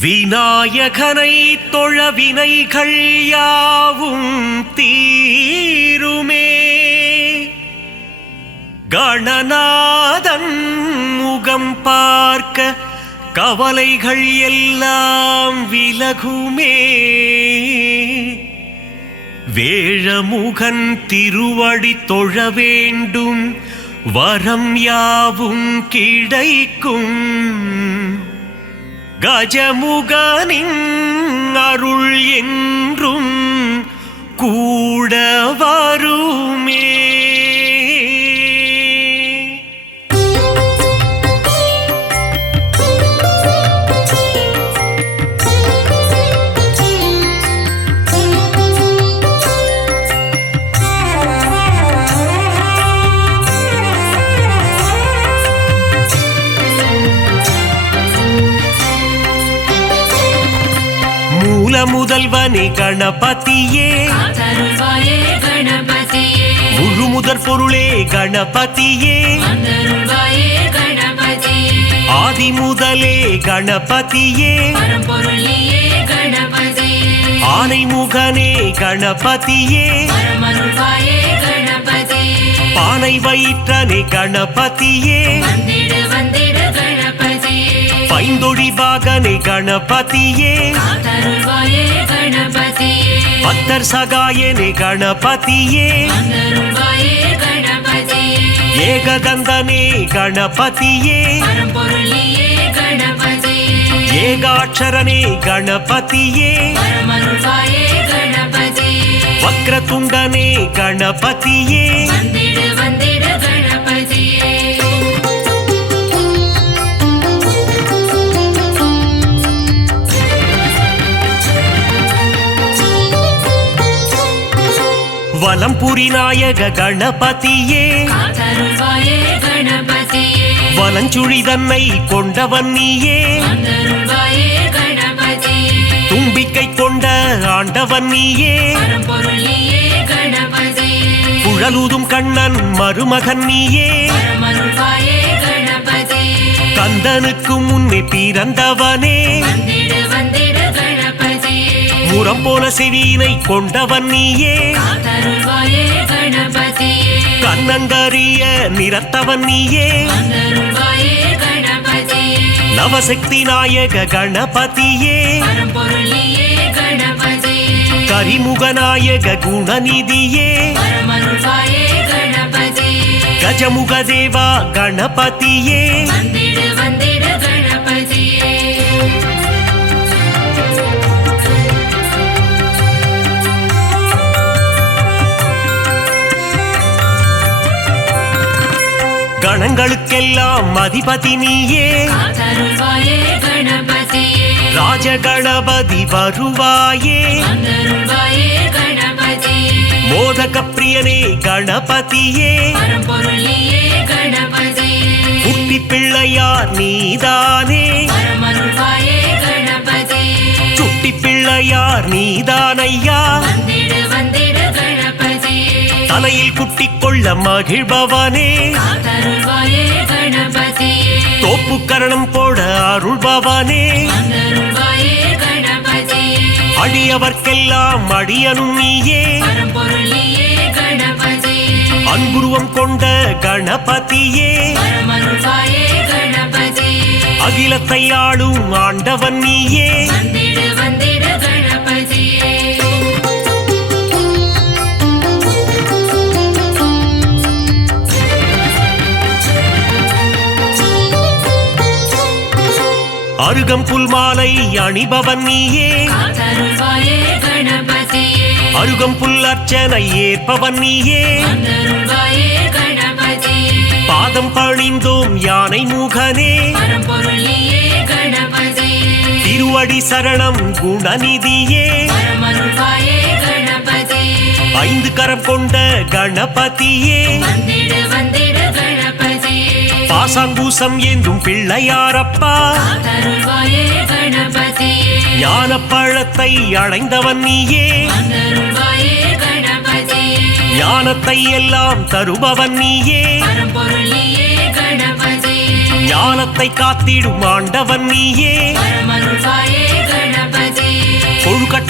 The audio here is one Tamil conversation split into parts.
விநாயகனை தொழ வினைகள் யாவும் தீருமே. கணநாதன் முகம் பார்க்க கவலைகள் எல்லாம் விலகுமே. வேழமுகன் திருவடி தொழ வேண்டும், வரம் யாவும் கிடைக்கும். கஜமுகனின் அருள் என்றும் கூட வருமே. முதல்வனே கணபதியே, முழு முதற் பொருளே கணபதியே, ஆதி முதலே கணபதியே, ஆனை முகனே கணபதியே, பானை வயிற்றனே கணபதியே, பைந்தொழி பாகனே கணபதியே, பக்தர் சகாயனே கணபதியே, ஏகதந்தனே கணபதியே, ஏகாட்சரனே கணபதியே, வக்ரதுண்டனே கணபதியே, வலம்புரி நாயக கணபதியே, வலஞ்சுழி தன்னை கொண்டவன் நீயே, தும்பிக்கை கொண்ட ஆண்டவன் நீயே, குழலூதும் கண்ணன் மருமகன் நீயே, கந்தனுக்கு முன்னே பிறந்தவனே, முரம் போல செவியினை கொண்டவன் நீயே, கண்ணங்கரிய நிறத்தவன் நீயே, நவசக்தி நாயக கணபதியே, கரிமுகநாயக குணநிதியே, கஜமுக தேவா கணபதியே, கணங்களுக்கெல்லாம் அதிபதி நீயே, ராஜகணபதி வருவாயே, மோதக பிரியனே கணபதியே, குட்டி பிள்ளையார் நீதானே, சுட்டி பிள்ளையார் நீதானையா, தலையில் குட்டிக் கொள்ள மகிழ்பவனே, தோப்பு கரணம் போட அருள்பவனே, அடியவர்க்கெல்லாம் அடியனும் நீயே, அன்புருவம் கொண்ட கணபதியே, அகிலத்தை ஆளும் ஆண்டவன் நீயே, அருகம் புல் மாலை அணிபவன் நீயே, அருகம் புல் அர்ச்சனை ஏற்பவன் நீயே, பாதம் பணிந்தோம் யானை முகனே, திருவடி சரணம் குணநிதியே, ஐந்து கரம் கொண்ட கணபதியே, பாசாங்கூசம் ஏந்தும் பிள்ளையாரப்பா, ஞான பழத்தை அடைந்தவன் நீயே, ஞானத்தை எல்லாம் தருபவன் நீயே, ஞானத்தை காத்திடும் ஆண்டவன் நீயே,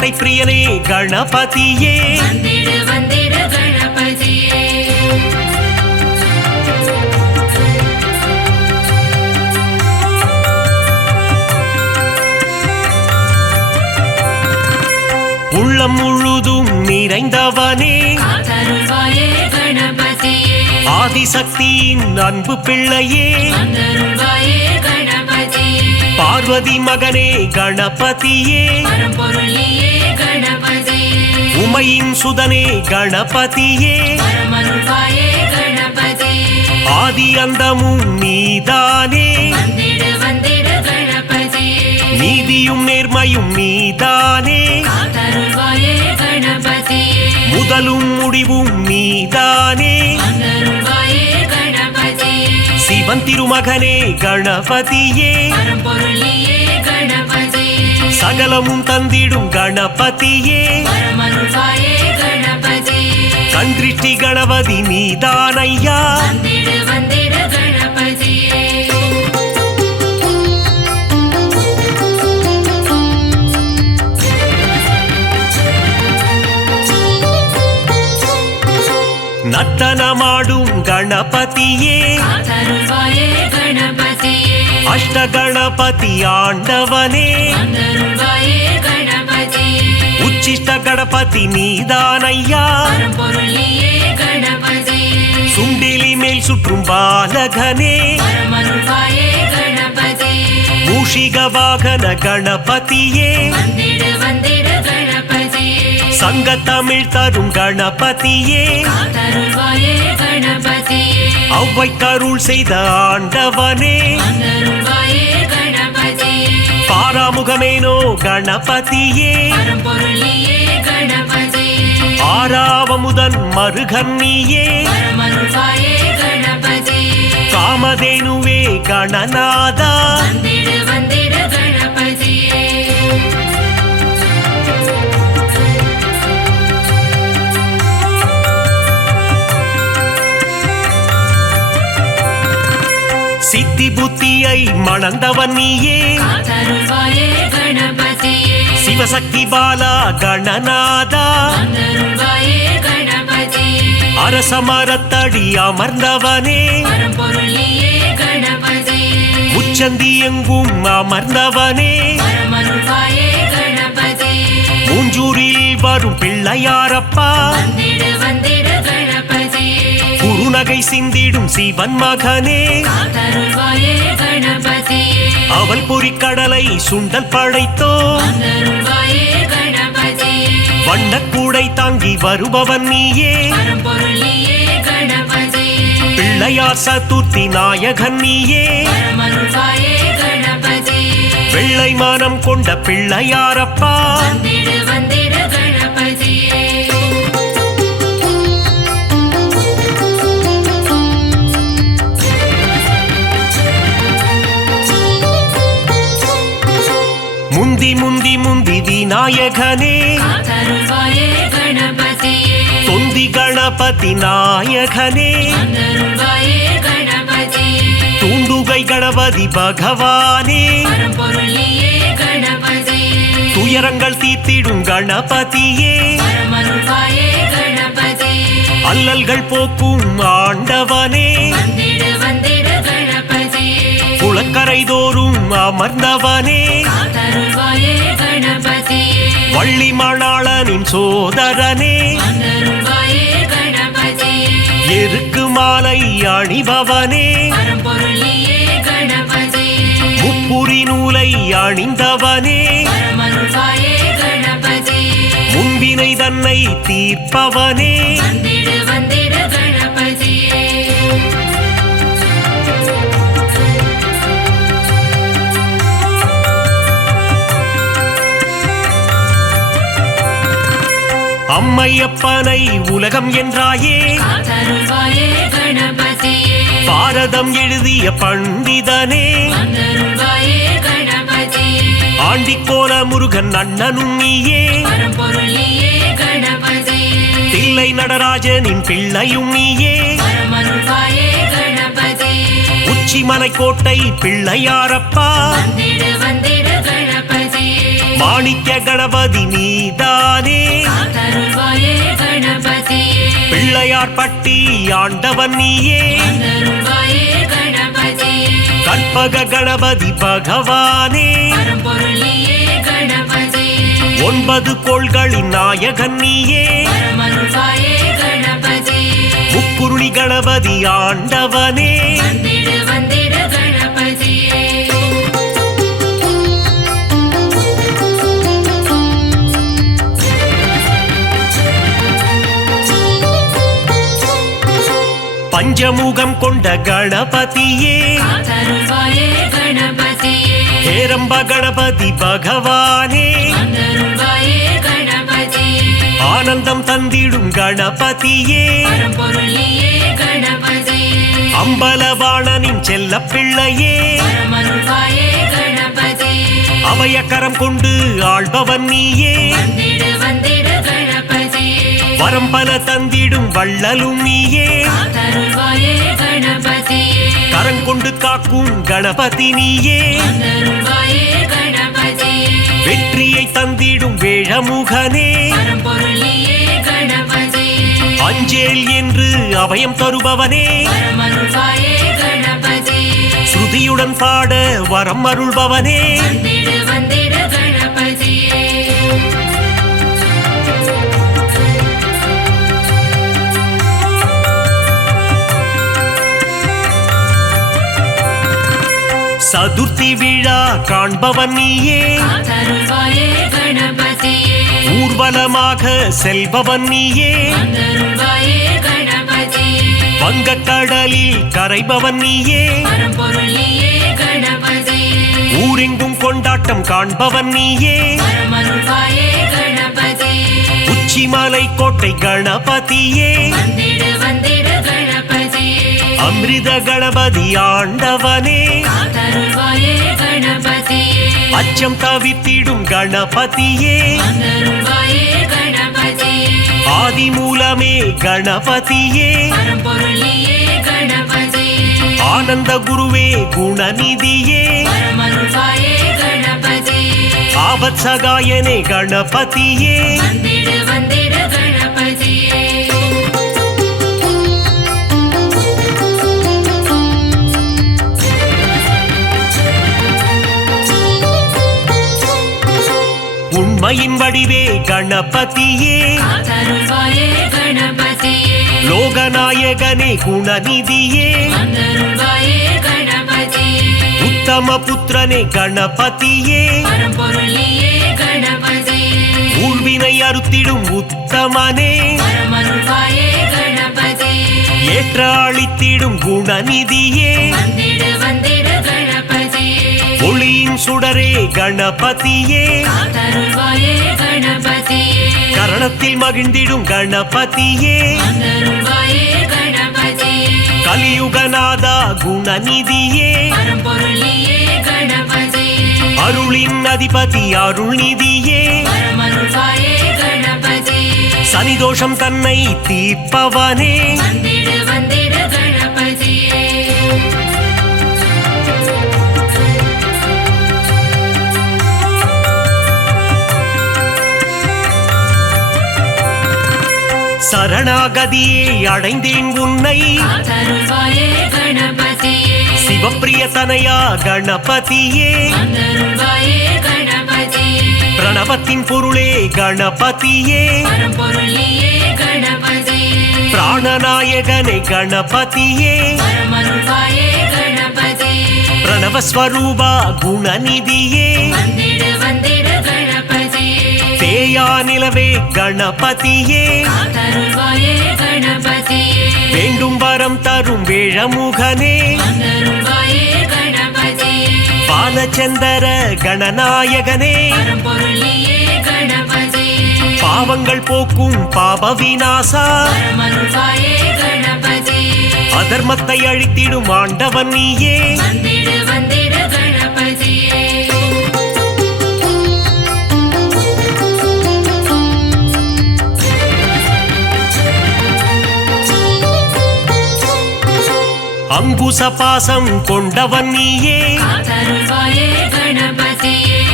கோட்டை பிரியனே கணபதியே வந்திடு வந்திடு கணபதியே உள்ளம் முழுதும் நிறைந்தவனே காத்தருள்வாயே கணபதியே ஆதிசக்தியின் அன்பு பிள்ளையே வந்தருள்வாயே கணபதியே பார்வதி மகனே கணபதியே பரம்பொருளியே கணபதியே உமையின் சுதனே கணபதியே பரமருள்வாயே கணபதியே ஆதி அந்தமும் நீதானே வந்திடு வந்திடு கணபதியே நீதியும் நேர்மையும் நீதானே காத்தருள்வாயே கணபதியே முதலும் முடிவும் நீதானே வந்தருள்வாயே கணபதியே சிவன் திருமகனே கணபதியே பரம்பொருளியே கணபதியே சகலமும் தந்திடும் கணபதியே பரமருள்வாயே கணபதியே கன்றிஷ்டி கணபதி நீதானையா வந்திடு வந்திடு கணபதியே நர்த்தனமாடும் கணபதியே காத்தருள்வாயே கணபதியே அஷ்ட கணபதி ஆண்டவனே வந்தருள்வாயே கணபதியே உச்சிஷ்ட கணபதி நீதானையா பரம்பொருளியே கணபதியே சுண்டிலி மேல் சுற்றும் பாலகனே பரமருள்வாயே கணபதியே மூஷிக வாகன கணபதியே வந்திடு வந்திடு கணபதியே சங்க தமிழ் தரும் கணபதியே காத்தருள்வாயே கணபதியே அவ்வை கருள் செய்த ஆண்டவனே வந்தருள்வாயே கணபதியே பாராமுகமேனோ கணபதியே பரம்பொருளியே கணபதியே ஆறாவமுதன் மருகன்னியே பரமருள்வாயே கணபதியே காமதேனுவே கணநாதா வந்திடு வந்திடு கணபதியே சித்தி புத்தியை மணந்தவன் நீயே காத்தருள்வாயே கணபதியே சிவசக்தி பாலா கணநாதா வந்தருள்வாயே கணபதியே அரச மரத்தடி அமர்ந்தவனே பரம்பொருளியே கணபதியே உச்சந்தி எங்கும் அமர்ந்தவனே பரமருள்வாயே கணபதியே மூஞ்சூரில் வரும் பிள்ளையாரப்பா வந்திடு வந்திடு கணபதியே குருநகை சிந்திடும் சிவன் மகனே காத்தருள்வாயே கணபதியே அவள் பொறிக்கடலை சுண்டல் படைத்தோ வந்தருள்வாயே கணபதியே வண்ணக்கூடை தாங்கி வருபவன் நீயே பரம்பொருளியே கணபதியே பிள்ளையார் சதுர்த்தி நாயகன் நீயே பரமருள்வாயே கணபதியே வெள்ளை மானம் கொண்ட பிள்ளையாரப்பா வந்திடு வந்திடு கணபதியே முந்தி முந்தி முந்தி விநாயகனே காத்தருள்வாயே கணபதியே தொந்தி கணபதி நாயகனே வந்தருள்வாயே கணபதியே தூண்டுகை கணபதி பகவானே பரம்பொருளியே கணபதியே துயரங்கள் தீர்த்திடும் கணபதியே பரமருள்வாயே கணபதியே அல்லல்கள் போக்கும் ஆண்டவனே வந்திடு வந்திடு கணபதியே குளக்கரை தோறும் அமர்ந்தவனே காத்தருள்வாயே கணபதியே வள்ளி மணாளனின் சோதரனே வந்தருள்வாயே கணபதியே எருக்கு மாலை அணிபவனே பரம்பொருளியே கணபதியே முப்புரி நூலை அணிந்தவனே பரமருள்வாயே கணபதியே முன்பினை தன்னை தீர்ப்பவனே வந்திடு வந்திடு கணபதியே அம்மையப்பனை உலகம் என்றாயே காத்தருள்வாயே கணபதியே பாரதம் எழுதிய பண்டிதனே வந்தருள்வாயே கணபதியே ஆண்டிக்கோல முருகன் அண்ணனும் நீயே பரம்பொருளியே கணபதியே தில்லை நடராஜனின் பிள்ளையும் நீயே பரமருள்வாயே கணபதியே உச்சிமலை கோட்டை பிள்ளையாரப்பா வந்திடு வந்திடு கணபதியே மாணிக்க கணபதி நீதானே காத்தருள்வாயே கணபதியே பிள்ளையார் பட்டி ஆண்டவன் நீயே வந்தருள்வாயே கணபதியே கற்பக கணபதி பகவானே பரம்பொருளியே கணபதியே 9 கோள்களின் நாயகன் நீயே பரமருள்வாயே கணபதியே முக்குருணி கணபதி ஆண்டவனே வந்திடு வந்திடு கணபதியே பஞ்சமுகம் கொண்ட கணபதியே காத்தருள்வாயே கணபதியே ஹேரம்ப கணபதி பகவானே வந்தருள்வாயே கணபதியே ஆனந்தம் தந்திடும் கணபதியே பரம்பொருளியே கணபதியே அம்பலவாணனின் செல்ல பிள்ளையே பரமருள்வாயே கணபதியே அபயக்கரம் கொண்டு ஆள்பவன் நீயே வந்திடு வந்திடு கணபதியே வரம்பல தந்திடும் வள்ளலும் நீயே காத்தருள்வாயே கணபதியே கரங்கொண்டு காக்கும் கணபதி நீயே வந்தருள்வாயே கணபதியே வெற்றியை தந்திடும் வேழமுகனே பரம்பொருளியே கணபதியே அஞ்சேல் என்று அபயம் தருபவனே பரமருள்வாயே கணபதியே ஸ்ருதியுடன் பாட வரம் அருள்பவனே வந்திடு வந்திடு கணபதியே சதுர்த்தி விழா காண்பவன் நீயே காத்தருள்வாயே கணபதியே ஊர்வலமாக செல்பவன் நீயே வந்தருள்வாயே கணபதியே வங்கக்கடலில் கரைபவன் நீயே பரம்பொருளியே கணபதியே ஊரெங்கும் கொண்டாட்டம் காண்பவன் நீயே பரமருள்வாயே கணபதியே உச்சிமலை கோட்டை கணபதியே வந்திடு வந்திடு கணபதியே அமிர்த கணபதி ஆண்டவனே காத்தருள்வாயே கணபதியே அச்சம் தவித்திடும் கணபதியே வந்தருள்வாயே கணபதியே ஆதி மூலமே கணபதியே பரம்பொருளியே கணபதியே ஆனந்த குருவே குணநிதியே பரமருள்வாயே கணபதியே ஆபத் சகாயனே கணபதியே வந்திடு வந்திடு கணபதியே உண்மையின் வடிவே கணபதியே காத்தருள்வாயே கணபதியே லோகநாயகனே குணநிதியே வந்தருள்வாயே கணபதியே உத்தம புத்திரனே கணபதியே பரம்பொருளியே கணபதியே ஊழ்வினை அறுத்திடும் உத்தமனே பரமருள்வாயே கணபதியே ஏற்ற அளித்திடும் குணநிதியே வந்திடு வந்திடு கணபதியே ஒளியின் சுடரே கணபதியே காத்தருள்வாயே கணபதியே கரணத்தில் மகிழ்ந்திடும் கணபதியே வந்தருள்வாயே கணபதியே கலியுகநாதா குணநிதியே பரம்பொருளியே கணபதியே அருளின் அதிபதி அருள்நிதியே பரமருள்வாயே கணபதியே சனிதோஷம் தன்னை தீர்ப்பவனே வந்திடு வந்திடு கணபதியே சரணாகதியே அடைந்தேன் உன்னை காத்தருள்வாயே கணபதியே சிவப்பிரிய தனையா கணபதியே வந்தருள்வாயே கணபதியே பிரணவத்தின் பொருளே கணபதியே பரம்பொருளியே கணபதியே பிராணநாயகனே கணபதியே பரமருள்வாயே கணபதியே பிரணவஸ்வரூபா குணநிதியே வந்திடு வந்திடு கணபதியே தேயா நிலவே கணபதியே காத்தருள்வாயே கணபதியே வேண்டும் வரம் தரும் வேழமுகனே வந்தருள்வாயே கணபதியே பாலச்சந்தர கணநாயகனே பரம்பொருளியே கணபதியே பாவங்கள் போக்கும் பாப விநாசா பரமருள்வாயே கணபதியே அதர்மத்தை அழித்திடும் ஆண்டவன் நீயே வந்திடு வந்திடு கணபதியே அங்குச பாசம் கொண்டவன் நீயே காத்தருள்வாயே கணபதியே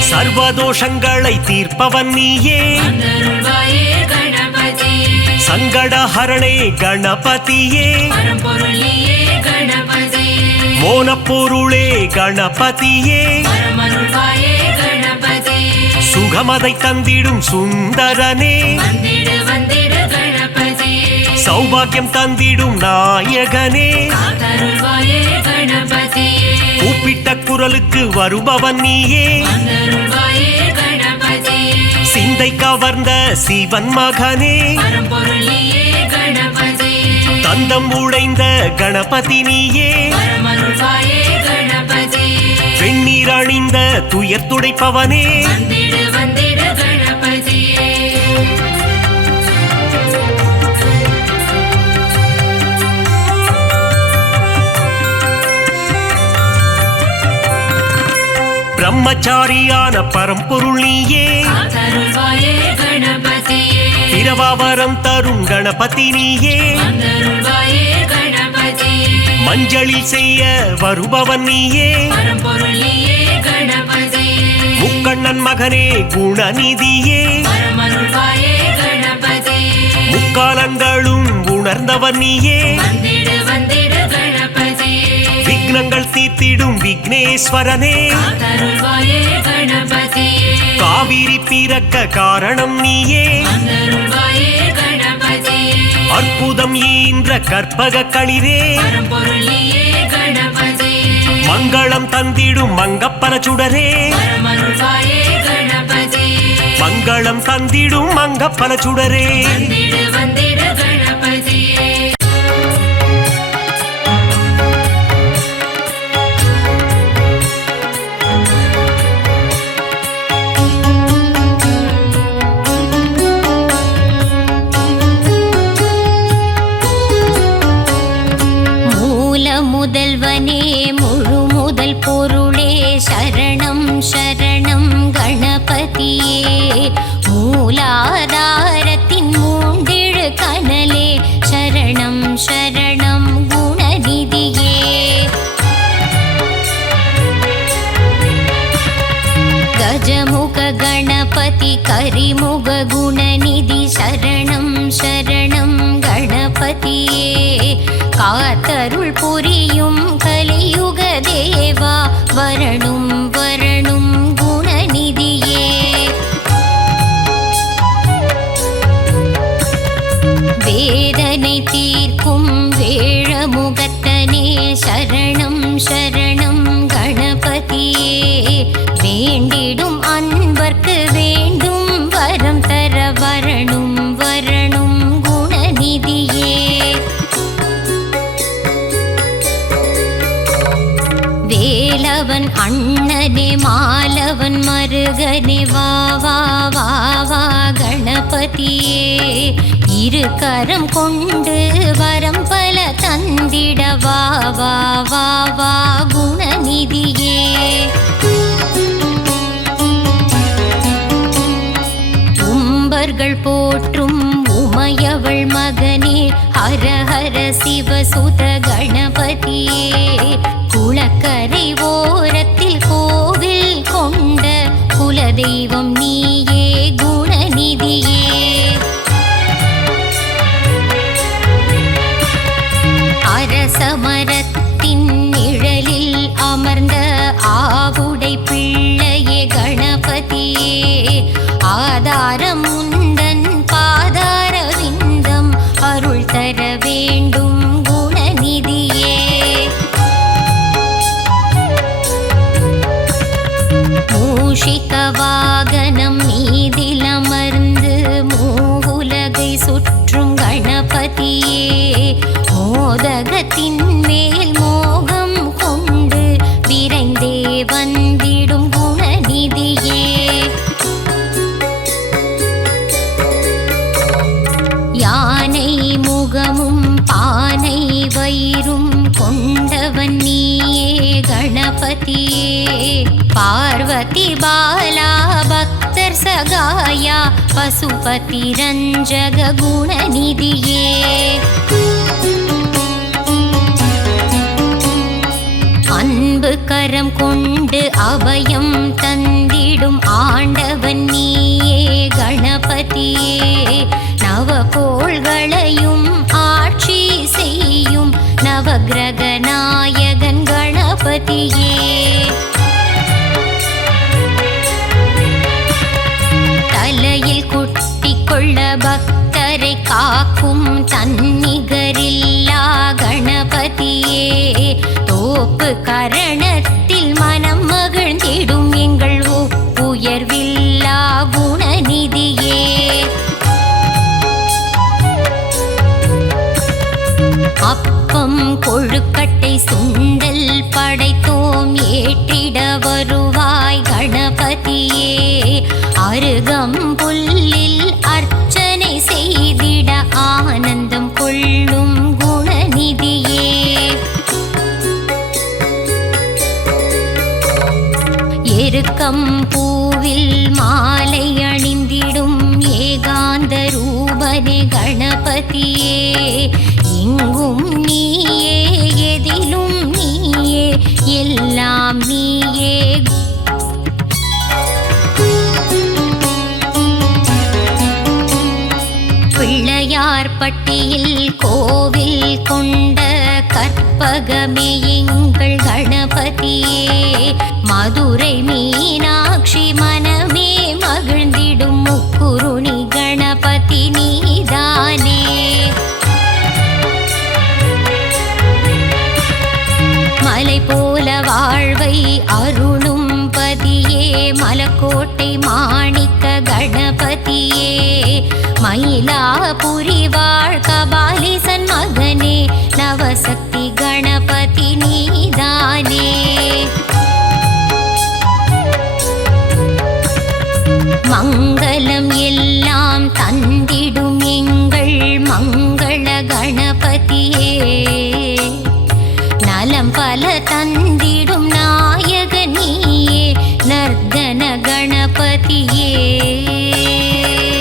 சர்வதோஷங்களை தீர்ப்பவன் நீயே வந்தருள்வாயே கணபதியே சங்கடஹரணே கணபதியே பரம்பொருள் நீயே கணபதியே மோனப்பொருளே கணபதியே பரமருள்வாயே கணபதியே சுகமதை தந்திடும் சுந்தரனே வந்திடு வந்திடு கணபதியே சௌபாகியம் தந்திடும் நாயகனே காத்தருள்வாயே கணபதியே கூப்பிட்ட குரலுக்கு வருபவன் நீயே வந்தருள்வாயே கணபதியே சிந்தை கவர்ந்த சிவன் மகனே பரம்பொருள் நீயே கணபதியே தந்தம் உடைந்த கணபதி நீயே பரமருள்வாயே கணபதியே வெண்ணீர் அணிந்த துயர் துடைப்பவனே வந்திடு வந்திடு கணபதியே பிரம்மச்சாரியான பரம்பொருள் நீயே காத்தருள்வாயே கணபதியே பிரபாவரம் தரும் கணபதி நீயே வந்தருள்வாயே கணபதியே மஞ்சளில் செய்ய வருபவன் நீயே பரம்பொருள் நீயே கணபதியே முக்கண்ணன் மகனே குணநிதியே பரமருள்வாயே கணபதியே முக்காலங்களும் உணர்ந்தவன் நீயே வந்திடு வந்திடு கணபதியே விக்னங்கள் தீர்த்திடும் விக்னேஸ்வரனே காத்தருள்வாயே கணபதியே காவிரி பிறக்க காரணம் நீயே வந்தருள்வாயே கணபதியே அற்புதம் ஈன்ற கற்பக களிரே பரம்பொருள் நீயே கணபதியே மங்களம் தந்திடும் மங்கப்பன சுடரே பரமருள்வாயே கணபதியே மங்களம் தந்திடும் மங்கப்பன சுடரே வந்திடு வந்திடு கணபதியே முதல்வனே முழு முதல் பொருளே சரணம் சரணம் கணபதியே மூலாதாரத்தின் மூண்டிழு கனலே சரணம் சரணம் குணநிதியே கஜமுக கணபதி கரிமுக குணநிதி சரணம் சரணம் கணபதியே காத்தருள் புரியும் கலியுக தேவா வரணும் வரணும் குணநிதியே வேதனை தீர்க்கும் வேழமுகத்தனே சரணம் சரணம் கணபதியே வேண்டிடும் அன்பர்க்கு வேண்டும் வரம் தர வரணும் வரணும் குணநிதியே வேலவன் அண்ணனே மாலவன் மருகனே வா வா வா வா கணபதியே இரு கரம் கொண்டு வரம் பல தந்திட வா வா வா வா குணநிதியே உம்பர்கள் போற்றும் உமையவள் மகனே ஹர ஹர சிவசுத கணபதியே குளக்கரை ஓரத்தில் கோவில் கொண்ட குலதெய்வம் நீயே குணநிதியே அரசமரத்தின் நிழலில் அமர்ந்த ஆவுடை பிள்ளையே கணபதியே ஆதாரம் உந்தன் பாதார விந்தம் அருள் தர வேண்டும் குணநிதியே மூஷிக வாகனம் மீதிலமர்ந்து மூவுலகை சுற்றும் கணபதியே மோதகத்தின் மேல் மோகம் கொண்டு விரைந்தே வந்திடும் குணநிதியே யானை முகமும் பானை வயிறும் கொண்டவன் நீயே கணபதியே பார்வதி பாலா பக்தர் சகாயா பசுபதி ரஞ்சக குணநிதியே அன்பு கரம் கொண்டு அபயம் தந்திட மகிழ்ந்திடும் ஆண்டவன் நீயே கணபதியே நவகோள்களையும் ஆட்சி செய்யும் நவகிரக நாயகன் கணபதியே தலையில் குட்டி கொள்ள பக்தரை காக்கும் தன்னிகரில்லா கணபதியே தோப்பு கரணத்தில் மனம் மகிழ்ந்திடும் எங்கள் உயர்வில்லா குணநிதியே அப்பம் கொழுக்கட்டை சுண்டல் படைத்தோம் ஏற்றிட வருவாய் கணபதியே அருகம்புல்லில் அர்ச்சனை செய்திட ஆனந்தம் கொள்ளும் குணநிதியே எருக்கம் பூவில் மாலை அணிந்திடும் ஏகாந்த ரூபனே கணபதியே எங்கும் நீயே எதிலும் நீயே எல்லாம் நீயே பிள்ளையார்பட்டியில் கோவில் கொண்ட கற்பகமே எங்கள் கணபதியே மதுரை மீனாட்சி மனமே மகிழ்ந்திடும் முக்குருணி கணபதி நீதானே மலை போல வாழ்வை அருளும் பதியே மலக்கோட்டை மாணிக்க கணபதியே மயிலாபுரி வாழ் கபாலிசன் மகனே நவசக்தி கணபதி நீதானே மங்களம் எல்லாம் தந்திடும் எங்கள் மங்கள கணபதியே நலம் பல தந்திடும் நாயக நீயே நர்தன கணபதியே